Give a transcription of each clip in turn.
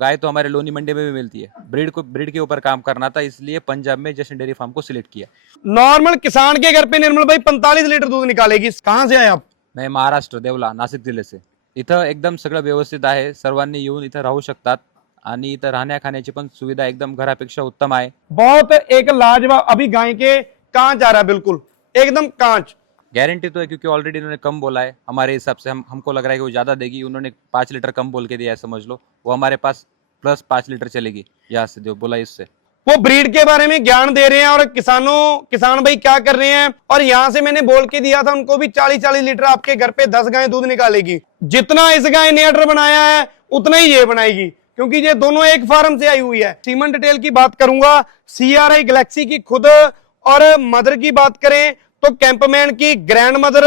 गाय तो हमारे लोनी मंडी में भी मिलती है। ब्रीड के ऊपर काम करना था, इसलिए पंजाब में जशन डेयरी फार्म को सिलेक्ट किया। नॉर्मल किसान के घर पे निर्मल भाई 45 लीटर दूध निकालेगी। कहाँ से आए आप? मैं महाराष्ट्र देवला नाशिक जिल्हे से। इथं एकदम सगळं व्यवस्थित आहे, सर्वांनी येऊन इथं राहू शकतात आणि इथं राहण्या खाण्याची पण सुविधा एकदम घरापेक्षा उत्तम आहे। बहुत एक लाजवाब। अभी गाय के कांच आ रहा है, बिल्कुल एकदम कांच। गारंटी तो है क्योंकि ऑलरेडी इन्होंने कम बोला है। हमारे हिसाब से हमको लग रहा है कि वो ज़्यादा देगी। उन्होंने 5 लीटर कम बोल के दिया है, समझ लो। वो हमारे पास प्लस 5 लीटर चलेगी यहाँ से, जो बोला इससे। वो ब्रीड के बारे में ज्ञान दे रहे हैं और किसान भाई क्या कर रहे हैं। और यहाँ से मैंने बोल के दिया था उनको भी 40-40 लीटर आपके घर पे 10 गाय दूध निकालेगी। जितना इस गाय ने ऑर्डर बनाया है उतना ही ये बनाएगी, क्योंकि ये दोनों एक फार्म से आई हुई है। सीमन डिटेल की बात करूंगा, CRI गैलेक्सी की खुद, और मदर की बात करें तो कैंपमैन की, ग्रैंड मदर,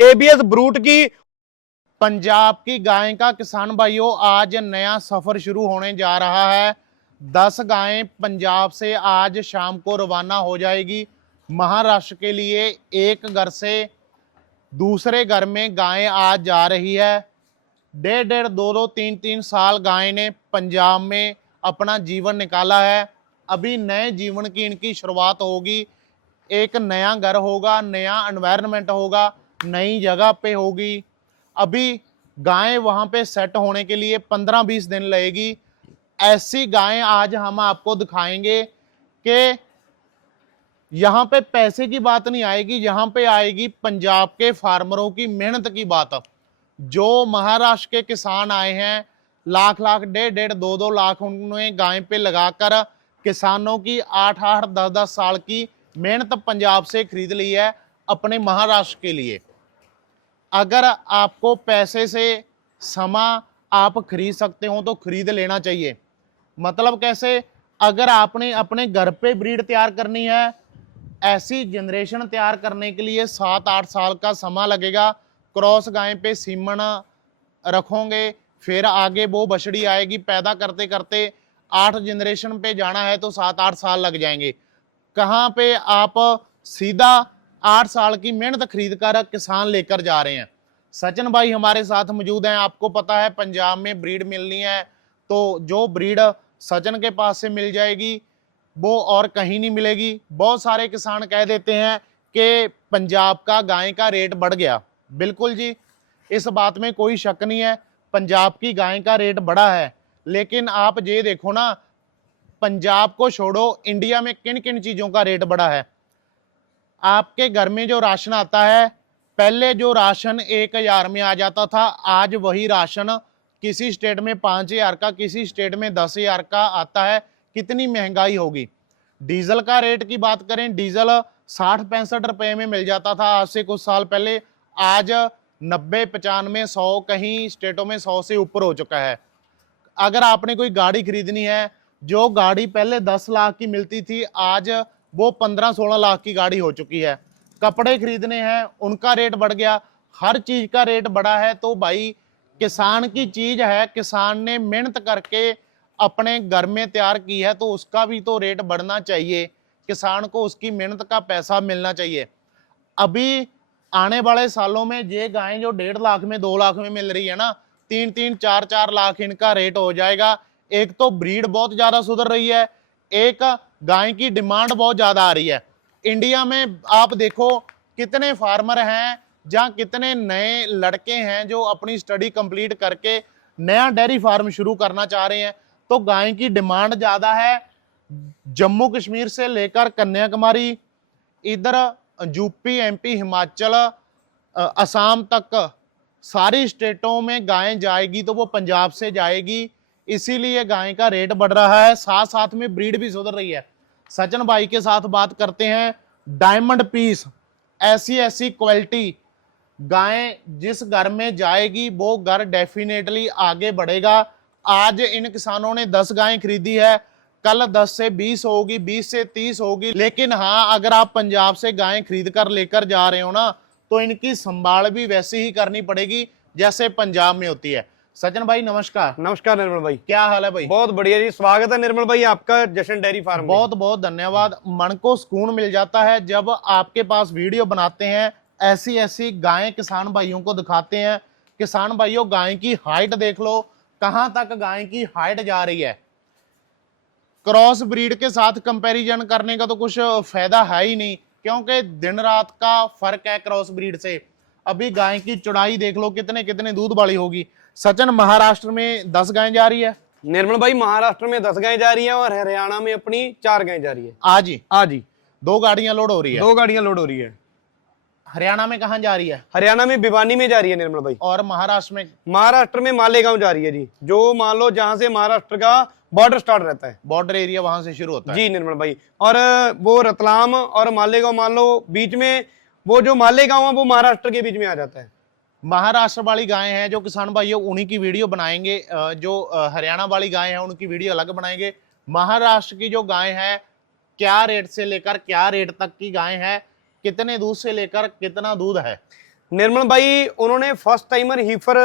ABS ब्रूट की। पंजाब की गाय का किसान भाइयों आज नया सफर शुरू होने जा रहा है। 10 गायें पंजाब से आज शाम को रवाना हो जाएगी महाराष्ट्र के लिए। एक घर से दूसरे घर में गायें आज जा रही है। 1.5, 2, 3 साल गाय ने पंजाब में अपना जीवन निकाला है। अभी नए जीवन की इनकी शुरुआत होगी। एक नया घर होगा, नया एनवायरनमेंट होगा, नई जगह पे होगी। अभी गायें वहां पे सेट होने के लिए 15-20 दिन लगेगी। ऐसी गायें आज हम आपको दिखाएंगे कि यहाँ पे पैसे की बात नहीं आएगी, यहाँ पे आएगी पंजाब के फार्मरों की मेहनत की बात। जो महाराष्ट्र के किसान आए हैं, लाख 1.5, 2 लाख उन्होंने गाय पे लगाकर किसानों की 8, 10 साल की मेहनत पंजाब से खरीद ली है अपने महाराष्ट्र के लिए। अगर आपको पैसे से समा आप खरीद सकते हो तो खरीद लेना चाहिए। मतलब कैसे? अगर आपने अपने घर पे ब्रीड तैयार करनी है, ऐसी जनरेशन तैयार करने के लिए 7-8 साल का समा लगेगा। क्रॉस गाय पे सीमन रखोगे, फिर आगे वो बछड़ी आएगी, पैदा करते करते 8 जनरेशन पे जाना है तो 7-8 साल लग जाएंगे। कहाँ पे आप सीधा 8 साल की मेहनत खरीद कर किसान लेकर जा रहे हैं। सचिन भाई हमारे साथ मौजूद हैं। आपको पता है पंजाब में ब्रीड मिलनी है तो जो ब्रीड सचिन के पास से मिल जाएगी वो और कहीं नहीं मिलेगी। बहुत सारे किसान कह देते हैं कि पंजाब का गाय का रेट बढ़ गया। बिल्कुल जी, इस बात में कोई शक नहीं है, पंजाब की गाय का रेट बढ़ा है। लेकिन आप ये देखो ना, पंजाब को छोड़ो, इंडिया में किन किन चीज़ों का रेट बढ़ा है। आपके घर में जो राशन आता है, पहले जो राशन 1000 में आ जाता था, आज वही राशन किसी स्टेट में 5000 का, किसी स्टेट में 10,000 का आता है। कितनी महंगाई होगी। डीजल का रेट की बात करें, डीजल 60-65 रुपए में मिल जाता था आज से कुछ साल पहले, आज 90, 95, 100, कहीं स्टेटों में 100 से ऊपर हो चुका है। अगर आपने कोई गाड़ी खरीदनी है, जो गाड़ी पहले 10 लाख की मिलती थी, आज वो 15-16 लाख की गाड़ी हो चुकी है। कपड़े खरीदने हैं, उनका रेट बढ़ गया। हर चीज का रेट बढ़ा है। तो भाई किसान की चीज है, किसान ने मेहनत करके अपने घर में तैयार की है तो उसका भी तो रेट बढ़ना चाहिए। किसान को उसकी मेहनत का पैसा मिलना चाहिए। अभी आने वाले सालों में ये गायें जो 1.5 लाख में, 2 लाख में मिल रही है ना, 3-3, 4-4 लाख इनका रेट हो जाएगा। एक तो ब्रीड बहुत ज्यादा सुधर रही है, एक गाय की डिमांड बहुत ज्यादा आ रही है। इंडिया में आप देखो कितने फार्मर हैं, जहां कितने नए लड़के हैं जो अपनी स्टडी कंप्लीट करके नया डेयरी फार्म शुरू करना चाह रहे हैं। तो गाय की डिमांड ज्यादा है। जम्मू कश्मीर से लेकर कन्याकुमारी, इधर यूपी, MP, हिमाचल, असम तक सारी स्टेटों में गायें जाएगी तो वो पंजाब से जाएगी। इसीलिए गाय का रेट बढ़ रहा है, साथ साथ में ब्रीड भी सुधर रही है। सचिन भाई के साथ बात करते हैं। डायमंड पीस, ऐसी क्वालिटी गायें जिस घर में जाएगी वो घर डेफिनेटली आगे बढ़ेगा। आज इन किसानों ने 10 गायें खरीदी है, कल 10 से 20 होगी, 20 से 30 होगी। लेकिन हाँ, अगर आप पंजाब से गायें खरीद कर लेकर जा रहे हो ना, तो इनकी संभाल भी वैसी ही करनी पड़ेगी जैसे पंजाब में होती है। सचिन भाई नमस्कार। नमस्कार निर्मल भाई, क्या हाल है भाई? बहुत बढ़िया जी, स्वागत है निर्मल भाई आपका जशन डेयरी फार्म। बहुत बहुत धन्यवाद। मन को सुकून मिल जाता है जब आपके पास वीडियो बनाते हैं, ऐसी गायें किसान भाइयों को दिखाते हैं। किसान भाइयों, गाय की हाइट देख लो, कहां तक गाय की हाइट जा रही है। क्रॉस ब्रीड के साथ कंपैरिजन करने का तो कुछ फायदा है ही नहीं, क्योंकि दिन रात का फर्क है क्रॉस ब्रीड से। अभी गाय की चौड़ाई देख लो, कितने कितने दूध वाली होगी। सचिन, महाराष्ट्र में 10 गाय जा रही है निर्मल भाई, महाराष्ट्र में 10 गायें जा रही हैं और हरियाणा में अपनी 4 गायें जा रही है आज ही 2 गाड़ियां लोड हो रही है। 2 गाड़ियां लोड हो रही है। हरियाणा में कहां जा रही है? हरियाणा में भिवानी में जा रही है निर्मल भाई। और महाराष्ट्र में? महाराष्ट्र में मालेगांव जा रही है जी, जो मान लो जहां से महाराष्ट्र का बॉर्डर स्टार्ट रहता है, बॉर्डर एरिया वहां से शुरू होता है जी निर्मल भाई। और वो रतलाम और मालेगांव मान लो बीच में, वो जो मालेगांव है वो महाराष्ट्र के बीच में आ जाता है। महाराष्ट्र वाली गाय है जो किसान भाइयों, उन्हीं की वीडियो बनाएंगे। जो हरियाणा वाली गाय है उनकी वीडियो अलग बनाएंगे। महाराष्ट्र की जो गाय है, क्या रेट से लेकर क्या रेट तक की गाय है, कितने दूध से लेकर कितना दूध है? निर्मल भाई, उन्होंने फर्स्ट टाइमर हीफर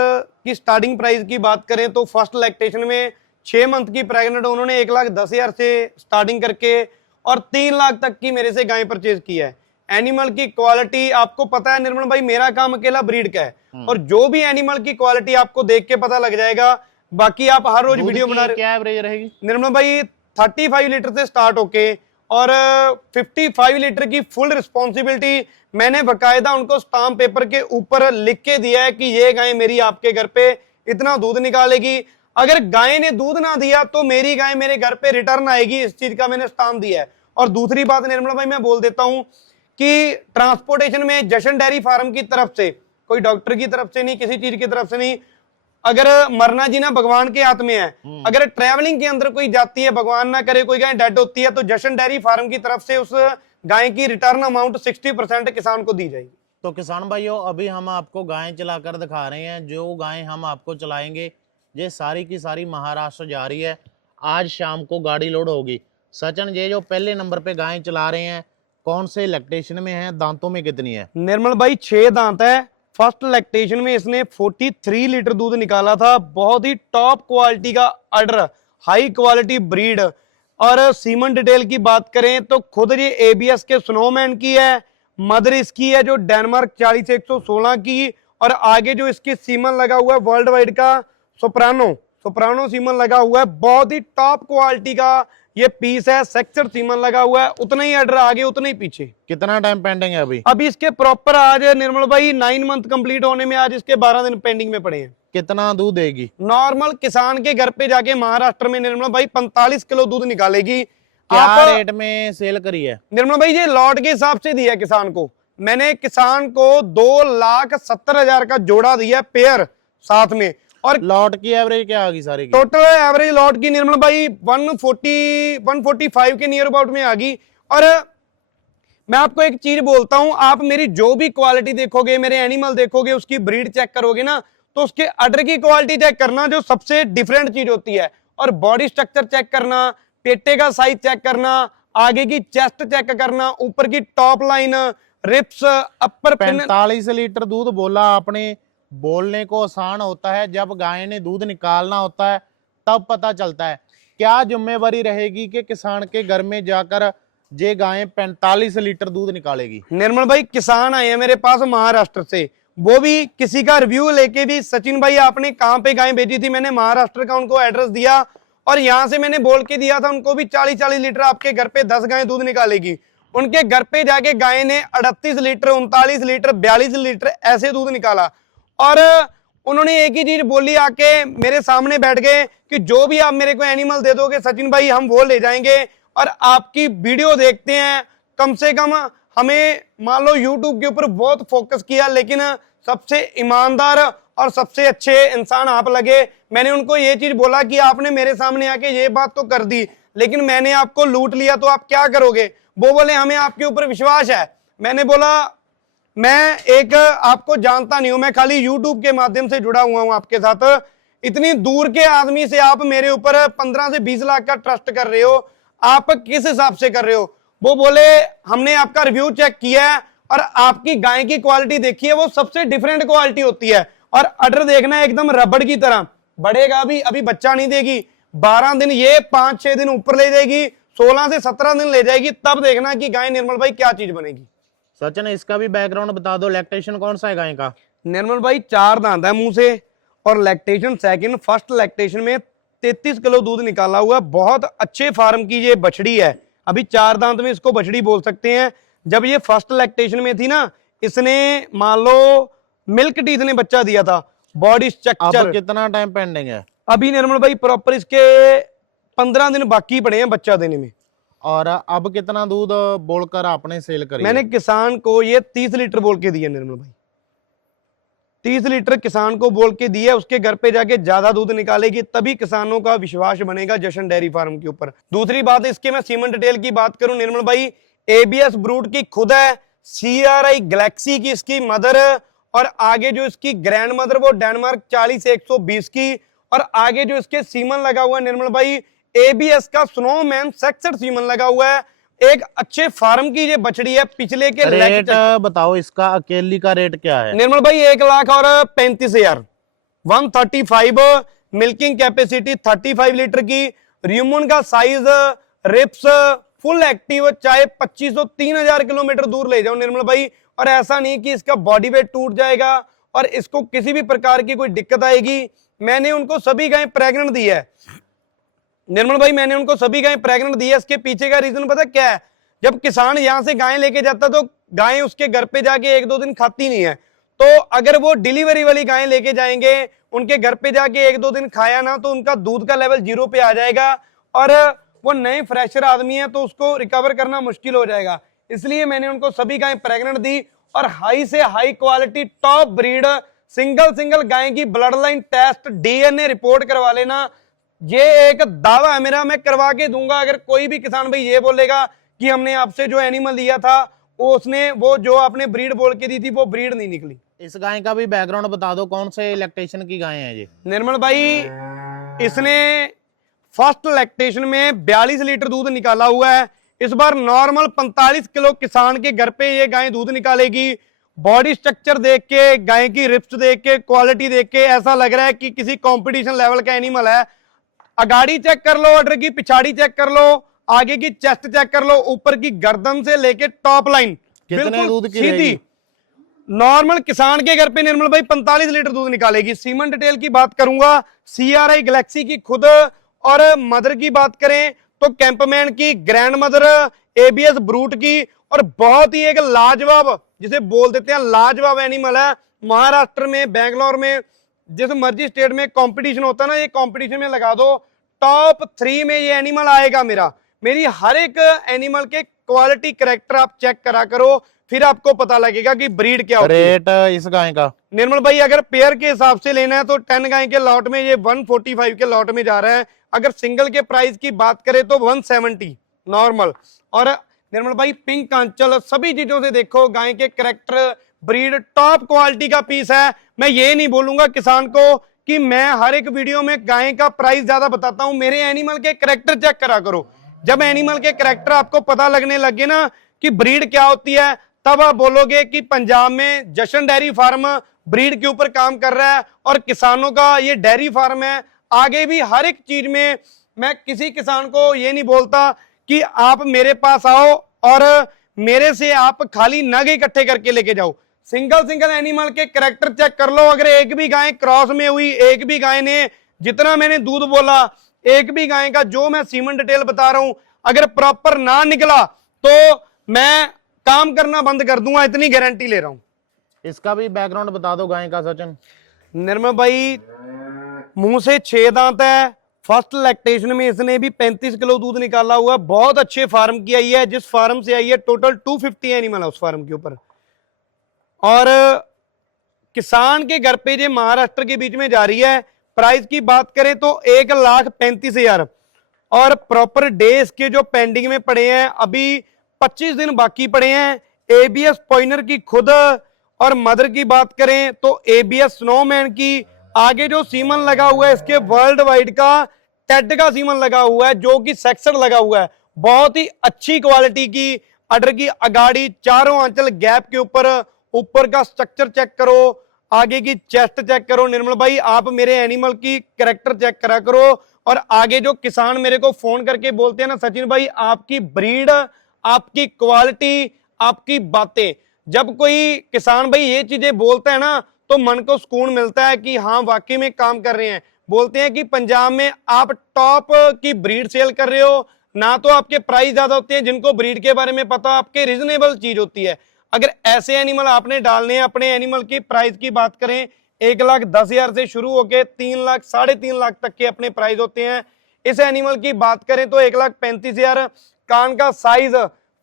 की स्टार्टिंग प्राइस की बात करें तो फर्स्ट लैक्टेशन में 6 मंथ की प्रेग्नेंट उन्होंने 1,10,000 से स्टार्टिंग करके और 3 लाख तक की मेरे से गाय परचेज की है। एनिमल की क्वालिटी आपको पता है निर्मल भाई, मेरा काम अकेला ब्रीड का है और जो भी एनिमल की क्वालिटी आपको देख के पता लग जाएगा। बाकी आप हर रोज वीडियो बना रहे, क्या एवरेज रहेगी निर्मल भाई? 35 लीटर से स्टार्ट होके और 55 लीटर की फुल रिस्पॉन्सिबिलिटी मैंने बकायदा उनको स्टाम्प पेपर के ऊपर लिख के दिया है कि ये गाय मेरी आपके घर पे इतना दूध निकालेगी। अगर गाय ने दूध ना दिया तो मेरी गाय मेरे घर पे रिटर्न आएगी, इस चीज का मैंने स्टाम्प दिया है। और दूसरी बात निर्मला भाई मैं बोल देता हूं कि ट्रांसपोर्टेशन में जशन डेयरी फार्म की तरफ से, कोई डॉक्टर की तरफ से नहीं, किसी चीज की तरफ से नहीं, अगर मरना जीना भगवान के हाथ में है। अगर ट्रैवलिंग के अंदर कोई जाती है, भगवान ना करे कोई गाय डेड होती है, तो जशन डेयरी फार्म की तरफ से उस गाय की रिटर्न अमाउंट 60% किसान को दी जाएगी। तो किसान भाइयों, अभी हम आपको गायें चलाकर दिखा रहे हैं। जो गायें हम आपको चलाएंगे ये सारी की सारी महाराष्ट्र जा रही है। आज शाम को गाड़ी लोड होगी। सचिन, ये जो पहले नंबर पे गायें चला रहे हैं, कौन से लैक्टेशन में है, दांतों में कितनी है? निर्मल भाई 6 दांत है। फर्स्ट लैक्टेशन में इसने 43 लीटर दूध निकाला था। बहुत ही टॉप क्वालिटी का अडर, हाई क्वालिटी ब्रीड। और सीमन डिटेल की बात करें तो खुद ये एबीएस के स्नोमैन की है। मदर इसकी है जो डेनमार्क 40116 की, और आगे जो इसके सीमन लगा हुआ है वर्ल्ड वाइड का सोप्रानो सीमन लगा हुआ है। बहुत ही टॉप क्वालिटी का ये पीस है। सेक्टर सीमन लगा हुआ है, उतना ही अडर आगे उतना ही पीछे। कितना टाइम पेंडिंग है अभी इसके प्रॉपर आज निर्मल भाई 9 मंथ कंप्लीट होने में आज इसके 12 दिन पेंडिंग में पड़े हैं। कितना दूध देगी? नॉर्मल किसान के घर पे जाके महाराष्ट्र में निर्मल भाई 45 किलो दूध निकालेगी। क्या रेट में सेल करी है निर्मल भाई? ये लॉट के हिसाब से दिया किसान को। मैंने किसान को 2,70,000 का जोड़ा दिया पेयर साथ में। और लॉट की एवरेज क्या आ गई सारी की? टोटल एवरेज लॉट की निर्मल भाई 145 के नियर अबाउट में आ गई। और मैं आपको एक चीज बोलता हूं, आप मेरी जो भी क्वालिटी देखोगे, मेरे एनिमल देखोगे, उसकी ब्रीड चेक करोगे ना, तो उसके अडर की क्वालिटी चेक करना, जो सबसे डिफरेंट चीज होती है। और बॉडी स्ट्रक्चर चेक करना, पेटे का साइज चेक करना, आगे की चेस्ट चेक करना, ऊपर की टॉप लाइन, रिप्स, अपर 45 लीटर दूध बोला आपने। बोलने को आसान होता है, जब गाय ने दूध निकालना होता है तब पता चलता है। क्या जिम्मेवारी रहेगी कि किसान के घर में जाकर ये गाय 45 लीटर दूध निकालेगी? निर्मल भाई, किसान आए हैं मेरे पास महाराष्ट्र से, वो भी किसी का रिव्यू लेके भी, सचिन भाई आपने कहां पे गाय भेजी थी, मैंने महाराष्ट्र का उनको एड्रेस दिया और यहां से मैंने बोल के दिया था उनको भी 40-40 लीटर आपके घर पे 10 गाय दूध निकालेगी। उनके घर पे जाके गाय ने 38 लीटर, 39 लीटर, 42 लीटर ऐसे दूध निकाला। और उन्होंने एक ही चीज बोली, आके मेरे सामने बैठ गए कि जो भी आप मेरे को एनिमल दे दोगे सचिन भाई, हम वो ले जाएंगे। और आपकी वीडियो देखते हैं, कम से कम हमें मान लो यूट्यूब के ऊपर बहुत फोकस किया, लेकिन सबसे ईमानदार और सबसे अच्छे इंसान आप लगे। मैंने उनको ये चीज बोला कि आपने मेरे सामने आके ये बात तो कर दी, लेकिन मैंने आपको लूट लिया तो आप क्या करोगे? वो बोले हमें आपके ऊपर विश्वास है। मैंने बोला मैं एक आपको जानता नहीं हूं, मैं खाली यूट्यूब के माध्यम से जुड़ा हुआ हूं आपके साथ। इतनी दूर के आदमी से आप मेरे ऊपर 15 से 20 लाख का ट्रस्ट कर रहे हो, आप किस हिसाब से कर रहे हो? वो बोले हमने आपका रिव्यू चेक किया है और आपकी गाय की क्वालिटी देखी है, वो सबसे डिफरेंट क्वालिटी होती है। और अडर देखना एकदम रबड़ की तरह, बढ़ेगा भी, अभी बच्चा नहीं देगी। 12 दिन ये 5-6 दिन ऊपर ले जाएगी, 16 से 17 दिन ले जाएगी, तब देखना कि गाय निर्मल भाई क्या चीज बनेगी। सचिन, इसका भी बैकग्राउंड बता दो, लैक्टेशन कौन सा है गाय का? निर्मल भाई 4 दांत है मुंह से और लैक्टेशन सेकंड, फर्स्ट लैक्टेशन में 33 किलो दूध निकाला हुआ। बहुत अच्छे फार्म की ये बछड़ी है, अभी 4 दांत में इसको बछड़ी बोल सकते हैं। जब ये फर्स्ट लैक्टेशन में थी ना, इसने मान लो मिल्क टीथ ने बच्चा दिया था। बॉडी स्ट्रक्चर अब कितना टाइम पेंडिंग है? अभी निर्मल भाई प्रॉपर इसके 15 दिन बाकी पड़े हैं बच्चा देने में। और अब कितना दूध बोलकर आपने सेल करी? मैंने किसान को ये 30 लीटर बोल के दिया निर्मल भाई, 30 लीटर किसान को बोल के दिया। उसके घर पे जाके ज्यादा दूध निकालेगी, तभी किसानों का विश्वास बनेगा जशन डेयरी फार्म के ऊपर। दूसरी बात इसके मैं सीमन डिटेल की बात करूं निर्मल भाई, एबीएस ब्रूड की खुद है, CRI गैलेक्सी की इसकी मदर, और आगे जो इसकी ग्रैंड मदर वो डेनमार्क 40-120 की, और आगे जो इसके सीमन लगा हुआ है निर्मल भाई, एबीएस का स्नोमैन 66 सीमन लगा हुआ है। एक अच्छे फार्म की ये बछड़ी है। पिछले के रेट बताओ इसका, अकेली का रेट क्या है? निर्मल भाई 1,35,000, 135, मिल्किंग कैपेसिटी 35 लीटर की, र्यूमन का साइज, रिप्स फुल एक्टिव, चाहे 2500-3000 किलोमीटर दूर ले जाओ निर्मल भाई, और ऐसा नहीं कि इसका बॉडी वेट टूट जाएगा और इसको किसी भी प्रकार की कोई दिक्कत आएगी। मैंने उनको सभी गायें प्रेग्नेंट दी है निर्मल भाई, मैंने उनको सभी गायें प्रेग्नेंट दी है। इसके पीछे का रीजन पता क्या है? जब किसान यहां से गायें लेके जाता तो गायें उसके घर पे जाके 1-2 दिन खाती नहीं है, तो अगर वो डिलीवरी वाली गायें लेके जाएंगे, उनके घर पे जाके 1-2 दिन खाया ना, तो उनका दूध का लेवल 0 पे आ जाएगा, और वो नए फ्रेशर आदमी है तो उसको रिकवर करना मुश्किल हो जाएगा। इसलिए मैंने उनको सभी गायें प्रेग्नेंट दी, और हाई से high quality top breed single गाय की blood line test DNA report करवा लेना। ये एक दावा है मेरा, मैं करवा के दूंगा। अगर कोई भी किसान भाई ये बोलेगा कि हमने आपसे जो एनिमल लिया था वो जो आपने ब्रीड बोल के दी थी वो ब्रीड नहीं निकली। इस गाय का भी बैकग्राउंड बता दो, कौन से लैक्टेशन की गाय है ये? निर्मल भाई इसने फर्स्ट लैक्टेशन में 42 लीटर दूध निकाला हुआ है। इस बार नॉर्मल 45 किलो किसान के घर पे ये गाय दूध निकालेगी। बॉडी स्ट्रक्चर देख के, गाय की रिप्स देख के, क्वालिटी देख के ऐसा लग रहा है कि किसी कंपटीशन लेवल का एनिमल है। अगाड़ी चेक कर लो, ऑर्डर की पिछाड़ी चेक कर लो, आगे की चेस्ट चेक कर लो, ऊपर की गर्दन से लेके टॉप लाइन कितने दूध की सीधी। नॉर्मल किसान के घर पे निर्मल भाई 45 लीटर दूध निकालेगी। सीमन डिटेल की बात करूंगा, CRI गैलेक्सी की खुद, और मदर की बात करें तो कैंपमैन की ग्रैंड मदर, एबीएस ब्रूट की, और बहुत ही एक लाजवाब, जिसे बोल देते हैं लाजवाब एनिमल है। महाराष्ट्र में, बेंगलोर में, जिस मर्जी स्टेट में कंपटीशन होता है ना, ये कंपटीशन में लगा दो, टॉप 3 में ये एनिमल आएगा। मेरी हर एक एनिमल के क्वालिटी कैरेक्टर आप चेक करा करो, फिर आपको पता लगेगा कि ब्रीड क्या होती है। रेट इस गाय का निर्मल भाई अगर पेयर के हिसाब से लेना है तो 10 गाय के लॉट में ये 145 के लॉट में जा रहा है। अगर सिंगल के प्राइस की बात करें तो 170 नॉर्मल। और निर्मल भाई पिंक आंचल, सभी चीजों से देखो गाय के कैरेक्टर, ब्रीड टॉप क्वालिटी का पीस है। मैं ये नहीं बोलूंगा किसान को कि मैं हर एक वीडियो में गाय का प्राइस ज्यादा बताता हूं। मेरे एनिमल के कैरेक्टर चेक करा करो। जब एनिमल के कैरेक्टर आपको पता लगने लगे ना कि ब्रीड क्या होती है, तब आप बोलोगे कि पंजाब में जशन डेयरी फार्म ब्रीड के ऊपर काम कर रहा है और किसानों का ये डेयरी फार्म है। आगे भी हर एक चीज में मैं किसी किसान को ये नहीं बोलता कि आप मेरे पास आओ और मेरे से आप खाली नग इकट्ठे करके लेके जाओ। सिंगल एनिमल के कैरेक्टर चेक कर लो। अगर एक भी गाय क्रॉस में हुई, एक भी गाय ने जितना मैंने दूध बोला, एक भी गाय का जो मैं सीमन डिटेल बता रहा हूं, अगर प्रॉपर ना निकला तो मैं काम करना बंद कर दूंगा, इतनी गारंटी ले रहा हूं। इसका भी बैकग्राउंड बता दो गाय का सचिन। निर्मल भाई मुंह से 6 दांत है। फर्स्ट लैक्टेशन में इसने भी 35 किलो दूध निकाला हुआ। बहुत अच्छे फार्म की आई है। जिस फार्म से आई है टोटल 250 एनिमल है उस फार्म के ऊपर। और किसान के घर पे जो महाराष्ट्र के बीच में जा रही है। प्राइस की बात करें तो 1,35,000 और प्रॉपर डे इसके जो पेंडिंग में पड़े हैं, अभी 25 दिन बाकी पड़े हैं। एबीएस पॉइनर की खुद और मदर की बात करें तो एबीएस स्नोमैन की। आगे जो सीमन लगा हुआ है इसके वर्ल्ड वाइड का टेड का सीमन लगा हुआ है, जो कि सेक्सर लगा हुआ है। बहुत ही अच्छी क्वालिटी की अडर की अगाड़ी, चारों आंचल गैप के ऊपर का स्ट्रक्चर चेक करो, आगे की चेस्ट चेक करो। निर्मल भाई आप मेरे एनिमल की कैरेक्टर चेक करा करो। और आगे जो किसान मेरे को फोन करके बोलते हैं ना, सचिन भाई आपकी ब्रीड, आपकी क्वालिटी, आपकी बातें, जब कोई किसान भाई ये चीजें बोलता है ना तो मन को सुकून मिलता है कि हाँ वाकई में काम कर रहे हैं। बोलते हैं कि पंजाब में आप टॉप की ब्रीड सेल कर रहे हो, ना तो आपके प्राइस ज्यादा होते हैं, जिनको ब्रीड के बारे में पता, आपके रीजनेबल चीज होती है। अगर ऐसे एनिमल आपने डालने हैं, अपने एनिमल की प्राइस की बात करें 1,10,000 से शुरू होकर 3 लाख 3.5 लाख तक के अपने प्राइस होते हैं। इस एनिमल की बात करें तो 1,35,000। कान का साइज,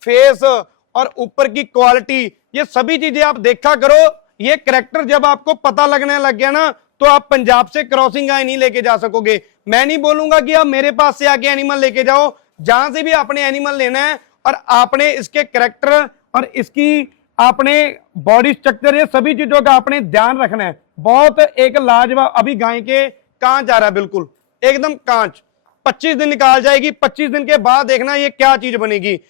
फेस और ऊपर की क्वालिटी, ये सभी चीजें आप देखा करो। ये करेक्टर जब आपको पता लगने लग गया ना, तो आप पंजाब से क्रॉसिंग गाय नहीं लेके जा सकोगे। मैं नहीं बोलूंगा कि आप मेरे पास से आके एनिमल लेके जाओ, जहां से भी आपने एनिमल लेना है और आपने इसके करेक्टर और इसकी आपने बॉडी स्ट्रक्चर, ये सभी चीजों का आपने ध्यान रखना है। बहुत एक लाजवाब, अभी गाय के कांच आ रहा है, बिल्कुल एकदम कांच। 25 दिन निकाल जाएगी, 25 दिन के बाद देखना ये क्या चीज बनेगी।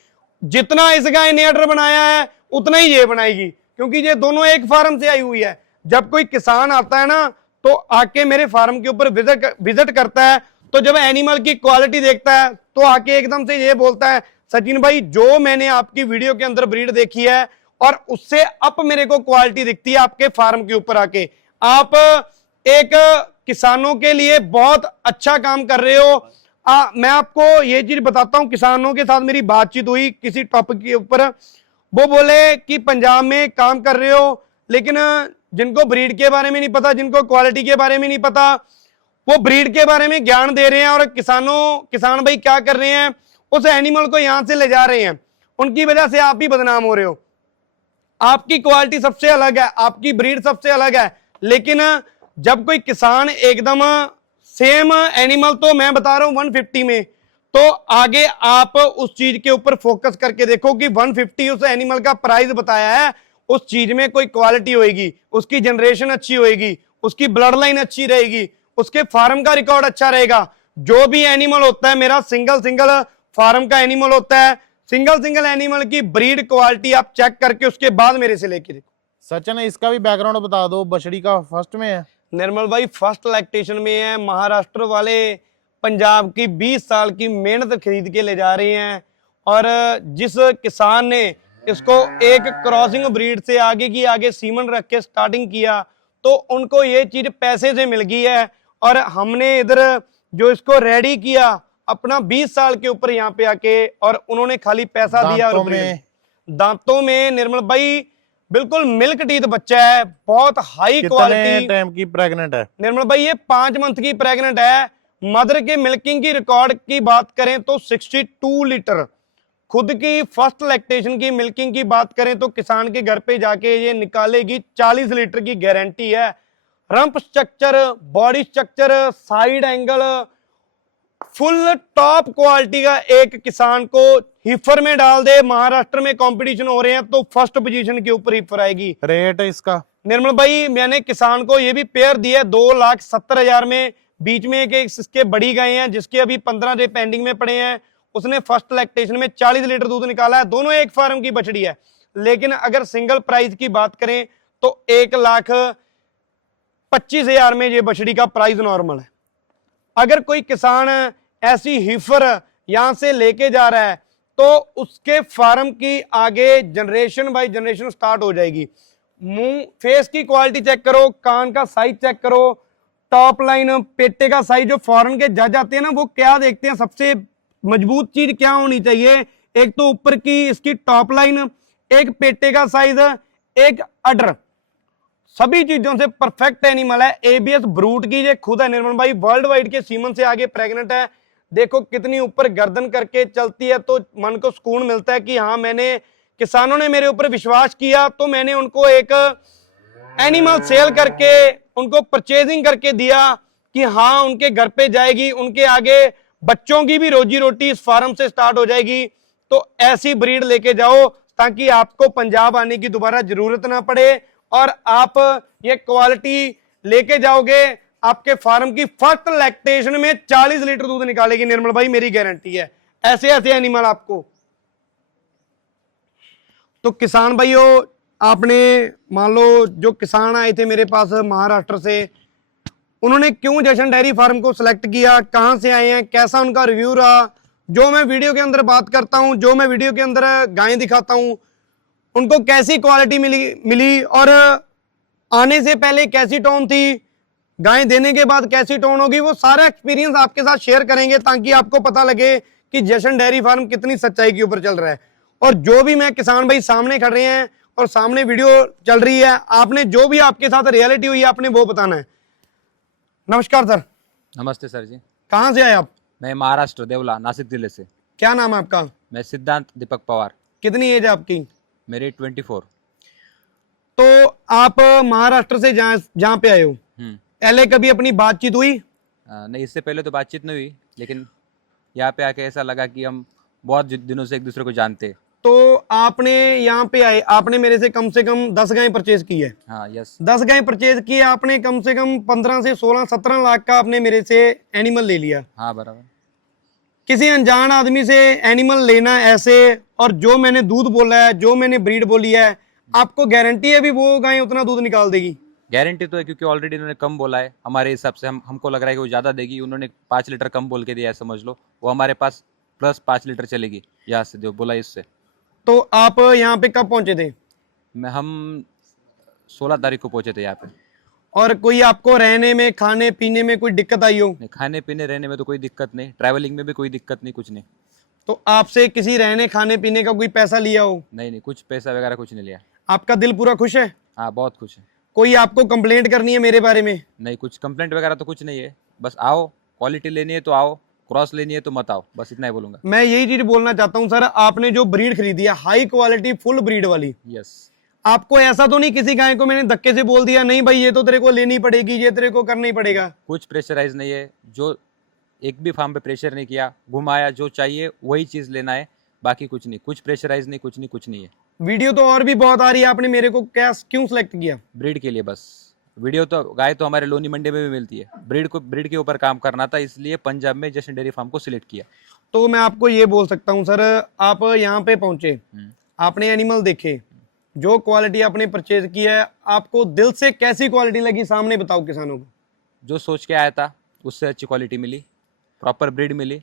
जितना इस गाय ने ऑर्डर बनाया है उतना ही ये बनाएगी, क्योंकि ये दोनों एक फार्म से आई हुई है। जब कोई किसान आता है ना, तो आके मेरे फार्म के ऊपर विजिट करता है, तो जब एनिमल की क्वालिटी देखता है तो आके एकदम से ये बोलता है, सचिन भाई जो मैंने आपकी वीडियो के अंदर ब्रीड देखी है और उससे अब मेरे को क्वालिटी दिखती है आपके फार्म के ऊपर आके। आप एक किसानों के लिए बहुत अच्छा काम कर रहे हो। मैं आपको ये चीज बताता हूं, किसानों के साथ मेरी बातचीत हुई किसी टॉपिक के ऊपर, वो बोले कि पंजाब में काम कर रहे हो, लेकिन जिनको ब्रीड के बारे में नहीं पता, जिनको क्वालिटी के बारे में नहीं पता, वो ब्रीड के बारे में ज्ञान दे रहे हैं। और किसान भाई क्या कर रहे हैं, उस एनिमल को यहां से ले जा रहे हैं, उनकी वजह से आप भी बदनाम हो रहे हो। आपकी क्वालिटी सबसे अलग है, आपकी ब्रीड सबसे अलग है, लेकिन जब कोई किसान एकदम सेम एनिमल, तो मैं बता रहा हूं 150 में, तो आगे आप उस चीज के ऊपर फोकस करके देखो कि 150 उस एनिमल का प्राइस बताया है, उस चीज में कोई क्वालिटी होगी, उसकी जनरेशन अच्छी होगी, उसकी ब्लड लाइन अच्छी रहेगी, उसके फार्म का रिकॉर्ड अच्छा रहेगा। जो भी एनिमल होता है मेरा सिंगल फार्म का एनिमल होता है, सिंगल एनिमल की ब्रीड क्वालिटी आप चेक करके उसके बाद मेरे से लेके देखो। सचिन इसका भी बैकग्राउंड बता दो, बछड़ी का फर्स्ट में है। निर्मल भाई फर्स्ट लैक्टेशन में है। महाराष्ट्र वाले पंजाब की 20 साल की मेहनत खरीद के ले जा रहे हैं, और जिस किसान ने इसको एक क्रॉसिंग ब्रीड से आगे सीमन रख के स्टार्टिंग किया, तो उनको ये चीज पैसे से मिल गई है। और हमने इधर जो इसको रेडी किया अपना 20 साल के ऊपर यहाँ पे आके, और उन्होंने खाली पैसा दिया। और दांतों में निर्मल भाई बिल्कुल मिल्क टीथ बच्चा है, बहुत हाई क्वालिटी। टाइम की प्रेग्नेंट है निर्मल भाई, ये 5 मंथ की प्रेग्नेंट है। मदर के मिल्किंग की रिकॉर्ड की बात करें तो 62 लीटर, खुद की फर्स्ट लैक्टेशन की मिल्किंग की बात करें तो किसान के घर पे जाके ये निकालेगी 40 लीटर की गारंटी है। Rump structure, body structure, side angle, full top quality का एक किसान को हिफर में डाल दे। महाराष्ट्र में कंपटीशन हो रहे हैं तो फर्स्ट पोजीशन के ऊपर हिफर आएगी। रेट इसका निर्मल भाई, मैंने किसान को ये भी पेयर दिया 2,70,000 में। बीच में एक इसके बड़ी गाय हैं जिसके अभी 15 डे पेंडिंग में पड़े हैं, उसने फर्स्ट लैक्टेशन में 40 लीटर दूध निकाला है। दोनों एक फार्म की बछड़ी है, लेकिन अगर सिंगल प्राइस की बात करें तो 1,25,000 में ये बछड़ी का प्राइस नॉर्मल है। अगर कोई किसान ऐसी हिफर यहां से लेके जा रहा है तो उसके फार्म की आगे जनरेशन बाय जनरेशन स्टार्ट हो जाएगी। मुंह फेस की क्वालिटी चेक करो, कान का साइज चेक करो, टॉप लाइन, पेटे का साइज। जो फॉरेन के जज आते हैं ना, वो क्या देखते हैं, सबसे मजबूत चीज क्या होनी चाहिए, एक तो ऊपर की इसकी टॉप लाइन, एक पेटे का साइज, एक अडर, सभी चीजों से परफेक्ट एनिमल है। एबीएस ब्रूट की ये खुद है निर्मल भाई, वर्ल्ड वाइड के सीमन से आगे प्रेग्नेंट है। देखो कितनी ऊपर गर्दन करके चलती है, तो मन को सुकून मिलता है कि हाँ, मैंने किसानों ने मेरे ऊपर विश्वास किया तो मैंने उनको एक एनिमल सेल करके, उनको परचेजिंग करके दिया कि हाँ उनके घर पे जाएगी, उनके आगे बच्चों की भी रोजी रोटी इस फार्म से स्टार्ट हो जाएगी। तो ऐसी ब्रीड लेके जाओ ताकि आपको पंजाब आने की दोबारा जरूरत ना पड़े, और आप ये क्वालिटी लेके जाओगे, आपके फार्म की फर्स्ट लैक्टेशन में 40 लीटर दूध निकालेगी निर्मल भाई, मेरी गारंटी है। ऐसे ऐसे एनिमल आपको। तो किसान भाइयों, आपने मान लो जो किसान आए थे मेरे पास महाराष्ट्र से, उन्होंने क्यों जशन डेयरी फार्म को सिलेक्ट किया, कहां से आए हैं, कैसा उनका रिव्यू रहा, जो मैं वीडियो के अंदर बात करता हूं, जो मैं वीडियो के अंदर गायें दिखाता हूं, उनको कैसी क्वालिटी मिली और आने से पहले कैसी टोन थी, गाय देने के बाद कैसी टोन होगी, वो सारा एक्सपीरियंस आपके साथ शेयर करेंगे ताकि आपको पता लगे कि जशन डेयरी फार्म कितनी सच्चाई के ऊपर चल रहा है। और जो भी मैं किसान भाई सामने खड़े हैं और सामने वीडियो चल रही है, आपने जो भी आपके साथ रियलिटी हुई है आपने वो बताना है। नमस्कार सर। नमस्ते सर जी। कहाँ से आए आप? मैं महाराष्ट्र देवला नासिक जिले से। क्या नाम है आपका? मैं सिद्धांत दीपक पवार। कितनी एज है आपकी? मेरी 24। तो आप महाराष्ट्र से जहाँ पे आए हो, पहले कभी अपनी बातचीत हुई? नहीं, इससे पहले तो बातचीत नहीं हुई, लेकिन यहाँ पे आके ऐसा लगा कि हम बहुत दिनों से एक दूसरे को जानते हैं। तो आपने यहाँ पे आए, आपने मेरे से कम 10 गाय परचेज की है। हाँ, यस। 10 गाय परचेज की है आपने, कम से कम 15 से 16 17 लाख का आपने मेरे से एनिमल ले लिया। हाँ, बराबर। किसी अनजान आदमी से एनिमल लेना ऐसे, और जो मैंने दूध बोला है, जो मैंने ब्रीड बोली है, आपको गारंटी है भी वो गाय उतना दूध निकाल देगी? गारंटी तो है, क्योंकि ऑलरेडी इन्होंने कम बोला है। हमारे हिसाब से हमको लग रहा है कि वो ज़्यादा देगी। उन्होंने 5 लीटर कम बोल के दिया है, समझ लो। वो हमारे पास प्लस 5 लीटर चलेगी यहाँ से, जो बोला इससे। तो आप यहाँ पे कब पहुंचे थे? हम 16 तारीख को पहुंचे थे यहाँ पे। और कोई आपको रहने में, खाने पीने में कोई दिक्कत आई हो? नहीं, खाने पीने रहने में तो कोई दिक्कत नहीं, ट्रैवलिंग में भी कोई दिक्कत नहीं, कुछ नहीं। तो आपसे किसी रहने खाने पीने का कोई पैसा लिया हो? नहीं, कुछ पैसा वगैरह कुछ नहीं लिया। आपका दिल पूरा खुश है? हाँ, बहुत खुश है। कोई आपको कंप्लेंट करनी है मेरे बारे में? नहीं, कुछ कंप्लेंट वगैरह तो कुछ नहीं है। बस आओ, क्वालिटी लेनी है तो आओ, क्रॉस लेनी है तो मत आओ, बस इतना ही बोलूंगा। मैं यही चीज बोलना चाहता हूँ सर, आपने जो ब्रीड खरीदी है हाई क्वालिटी फुल ब्रीड वाली, यस। आपको ऐसा तो नहीं किसी गाय को मैंने धक्के से बोल दिया नहीं भाई ये तो तेरे को लेनी पड़ेगी, ये तेरे को करना ही पड़ेगा? कुछ प्रेशराइज नहीं है, जो एक भी फार्म पे प्रेशर नहीं किया, घुमाया, जो चाहिए वही चीज़ लेना है, बाकी कुछ नहीं। कुछ प्रेशराइज नहीं, कुछ नहीं है। वीडियो तो और भी बहुत आ रही है, आपने मेरे को क्या क्यों सिलेक्ट किया? ब्रीड के लिए बस। वीडियो तो गाय तो हमारे लोनी मंडी में भी मिलती है। ब्रीड के ऊपर काम करना था, इसलिए पंजाब में जशन डेयरी फार्म को सिलेक्ट किया। तो मैं आपको ये बोल सकता हूँ सर, आप यहाँ पे पहुंचे, आपने एनिमल देखे, जो क्वालिटी आपने परचेज की है, आपको दिल से कैसी क्वालिटी लगी सामने बताओ किसानों को। जो सोच के आया था उससे अच्छी क्वालिटी मिली, प्रॉपर ब्रीड मिली।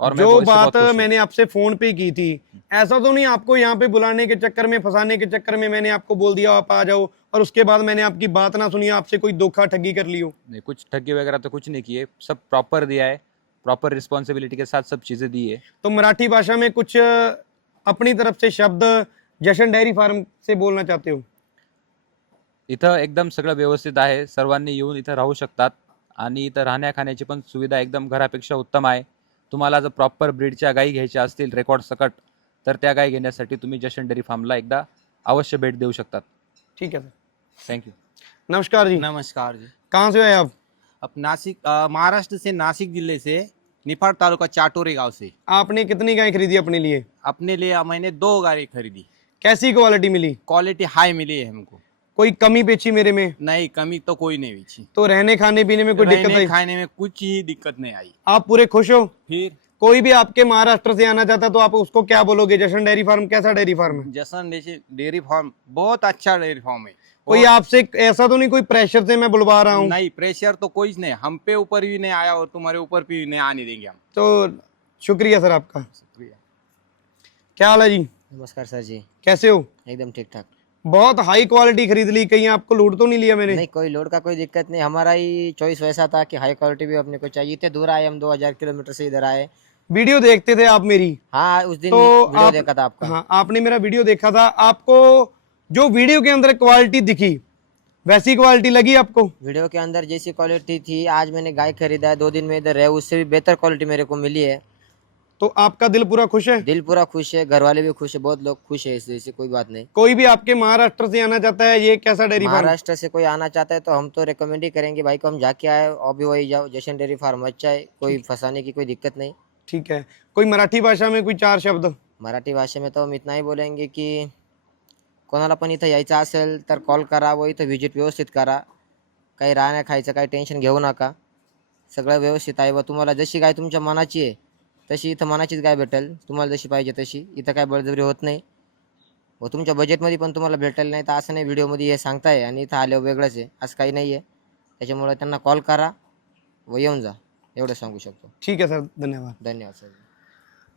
और मैं जो इससे बहुत बात खुश हूँ। मैंने आपसे फोन पे की थी, ऐसा तो नहीं आपको यहाँ पे बुलाने के चक्कर में, फंसाने के चक्कर में मैंने आपको बोल दिया आप आ जाओ, और उसके बाद मैंने आपकी बात ना सुनी, आपसे कोई धोखा ठगी कर ली हो? नहीं, कुछ ठगी वगैरह तो कुछ नहीं किए, सब प्रॉपर दिया है, प्रॉपर रिस्पॉन्सिबिलिटी के साथ सब चीज़ें दी है। तो मराठी भाषा में कुछ अपनी तरफ से शब्द जशन डेयरी फार्म से बोलना चाहते हो? इथं एकदम सगळं व्यवस्थित आहे, सर्वांनी येऊन इथं राहू शकतात, आणि इथं राहण्या खाण्याची पण सुविधा एकदम घरापेक्षा उत्तम आहे। तुम्हाला जर प्रॉपर ब्रीडच्या गायी घ्यायच्या असतील रेकॉर्ड सकट, तर त्या गायी घेण्यासाठी तुम्ही जशन डेयरी फार्मला एकदा अवश्य भेट देऊ शकतात। ठीक है सर, थैंक यू। नमस्कार जी। नमस्कार जी। कहाँ से आए आप? अब नासिक महाराष्ट्र से नासिक जिले से निफाड तालुका चाटोरे गांव से। आपने कितनी गाय खरीदी अपने लिए? अपने लिए मैंने 2 गाड़ी खरीदी। कैसी क्वालिटी मिली? क्वालिटी हाई मिली है हमको। कोई कमी पेची मेरे में? नहीं, कमी तो कोई नहीं हुई। तो रहने खाने पीने में कोई दिक्कत रहने आई? खाने में कुछ ही दिक्कत नहीं आई। आप पूरे खुश हो? फिर कोई भी आपके महाराष्ट्र से आना चाहता तो आप उसको क्या बोलोगे? जशन डेयरी फार्म कैसा डेयरी फार्म है? जसन डेयरी फार्म बहुत अच्छा डेयरी फार्म है। कोई आपसे ऐसा तो नहीं कोई प्रेशर से मैं बुलवा रहा हूँ? नहीं, प्रेशर तो कोई नहीं, हम पे ऊपर भी नहीं आया और तुम्हारे ऊपर भी नहीं आने देंगे हम। तो शुक्रिया सर आपका। शुक्रिया। क्या हाल है जी? नमस्कार सर जी। कैसे हो? एकदम ठीक ठाक। बहुत हाई क्वालिटी खरीद ली, कहीं आपको लूट तो नहीं लिया मैंने? नहीं, कोई लोड का कोई दिक्कत नहीं, हमारा ही चॉइस वैसा था कि हाई क्वालिटी भी अपने को चाहिए। इतने दूर आए हम, 2000 किलोमीटर से इधर आए। वीडियो देखते थे आप मेरी? हाँ, उस दिन तो वीडियो देखा था आपका। हाँ, आपने मेरा वीडियो देखा था। आपको जो वीडियो के अंदर क्वालिटी दिखी वैसी क्वालिटी लगी आपको? वीडियो के अंदर जैसी क्वालिटी थी, आज मैंने गाय खरीदा है, 2 दिन में इधर रहे, उससे भी बेहतर क्वालिटी मेरे को मिली है। तो आपका दिल पूरा खुश है? दिल पूरा खुश है, घर वाले भी खुश है, बहुत लोग खुश है, इससे कोई बात नहीं। कोई भी आपके महाराष्ट्र से आना चाहता है, ये कैसा डेयरी फार्म? महाराष्ट्र से कोई आना चाहता है तो हम तो रिकमेंड ही करेंगे भाई को, हम जाके आए, अभी वही जाओ, जशन डेयरी फार्म अच्छा है, कोई फंसाने की कोई दिक्कत नहीं। ठीक है, कोई मराठी भाषा में कोई 4 शब्द? मराठी भाषा में तो हम इतना ही बोलेंगे की कोणाला पण इथं यायचं असेल तर कॉल करा व इथं व्हिजिट व्यवस्थित करा, काही राहण्या खायचं काही टेन्शन घेऊ नका, सगळं व्यवस्थित आहे व तुम्हाला जशी गाय तुमच्या मनाची आहे तशी इथं मनाचीच गाय भेटेल, तुम्हाला जशी पाहिजे तशी, इथं काय बळजबरी होत नाही व तुमच्या बजेटमध्ये पण तुम्हाला भेटेल, नाही तर असं नाही व्हिडिओमध्ये हे सांगताय आणि इथं आल्यावर वेगळंच आहे, असं काही नाही आहे। त्याच्यामुळे त्यांना कॉल करा व येऊन जा, एवढं सांगू शकतो। ठीक है सर, धन्यवाद। धन्यवाद सर।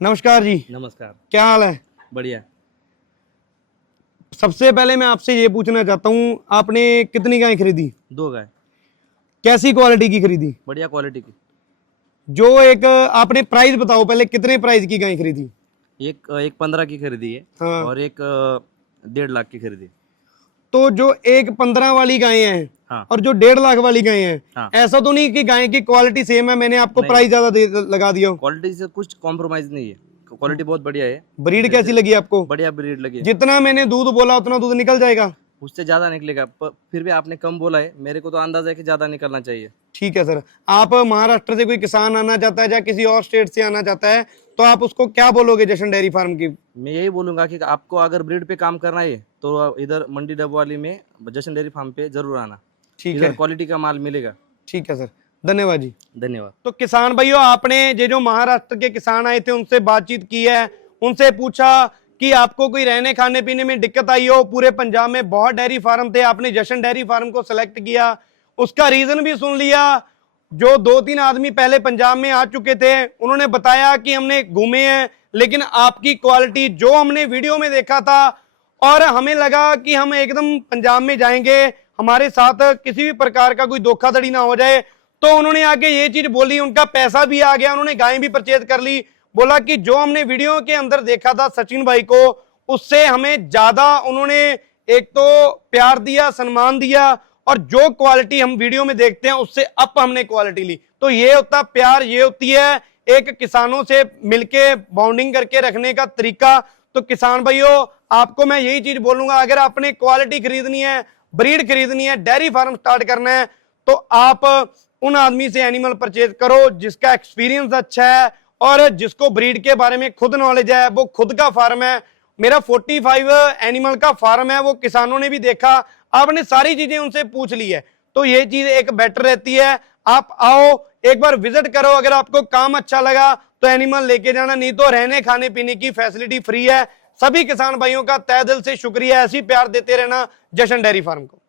नमस्कार जी। नमस्कार। क्या हाल है? बढ़िया। सबसे पहले मैं आपसे ये पूछना चाहता हूँ, आपने कितनी गाय खरीदी, 2 गाय, कैसी क्वालिटी की खरीदी? बढ़िया क्वालिटी की। जो एक आपने प्राइस बताओ पहले, कितने प्राइस की गाय खरीदी? एक 15 की खरीदी है हाँ। और एक 1.5 लाख की खरीदी। तो जो एक 15 वाली गायें हैं हाँ। और जो 1.5 लाख वाली गायें हैं, हाँ। ऐसा तो नहीं कि गाय की क्वालिटी सेम है, मैंने आपको नहीं। प्राइस ज्यादा लगा दिया? क्वालिटी से कुछ कॉम्प्रोमाइज नहीं है, क्वालिटी बहुत बढ़िया है। ब्रीड कैसी लगी आपको? बढ़िया ब्रीड लगी है। जितना मैंने दूध बोला उतना दूध निकल जाएगा? उससे ज्यादा निकलेगा, फिर भी आपने कम बोला है, मेरे को तो अंदाजा है कि ज्यादा निकलना चाहिए। ठीक है सर। आप महाराष्ट्र से कोई किसान आना चाहता है या किसी और स्टेट से आना चाहता है तो आप उसको क्या बोलोगे जशन डेयरी फार्म की? मैं यही बोलूंगा कि आपको अगर ब्रीड पे काम करना है तो इधर मंडी डबवाली में जशन डेयरी फार्म पे जरूर आना। ठीक इधर है, क्वालिटी का माल मिलेगा। ठीक है सर, धन्यवाद जी। धन्यवाद। तो किसान भाइयों, आपने ये जो महाराष्ट्र के किसान आए थे उनसे बातचीत की है, उनसे पूछा कि आपको कोई रहने खाने पीने में दिक्कत आई हो। पूरे पंजाब में बहुत डेयरी फार्म थे, आपने जशन डेयरी फार्म को सिलेक्ट किया, उसका रीजन भी सुन लिया। जो 2-3 आदमी पहले पंजाब में आ चुके थे उन्होंने बताया कि हमने घूमे हैं, लेकिन आपकी क्वालिटी जो हमने वीडियो में देखा था और हमें लगा कि हम एकदम पंजाब में जाएंगे, हमारे साथ किसी भी प्रकार का कोई धोखाधड़ी ना हो जाए, तो उन्होंने आगे ये चीज बोली। उनका पैसा भी आ गया, उन्होंने गाय भी परचेज कर ली। बोला कि जो हमने वीडियो के अंदर देखा था सचिन भाई को, उससे हमें ज्यादा उन्होंने एक तो प्यार दिया, सम्मान दिया, और जो क्वालिटी हम वीडियो में देखते हैं उससे अप हमने क्वालिटी ली। तो ये होता प्यार, ये होती है एक किसानों से मिलके बॉन्डिंग करके रखने का तरीका। तो किसान भाइयों, आपको मैं यही चीज बोलूंगा, अगर आपने क्वालिटी खरीदनी है, ब्रीड खरीदनी है, डेयरी फार्म स्टार्ट करना है, तो आप उन आदमी से एनिमल परचेज करो जिसका एक्सपीरियंस अच्छा है और जिसको ब्रीड के बारे में खुद नॉलेज है। वो खुद का फार्म है, मेरा 45 एनिमल का फार्म है, वो किसानों ने भी देखा, आपने सारी चीजें उनसे पूछ ली है, तो ये चीज एक बेटर रहती है। आप आओ, एक बार विजिट करो, अगर आपको काम अच्छा लगा तो एनिमल लेके जाना, नहीं तो रहने खाने पीने की फैसिलिटी फ्री है। सभी किसान भाइयों का तहे दिल से शुक्रिया, ऐसी प्यार देते रहना जशन डेयरी फार्म को।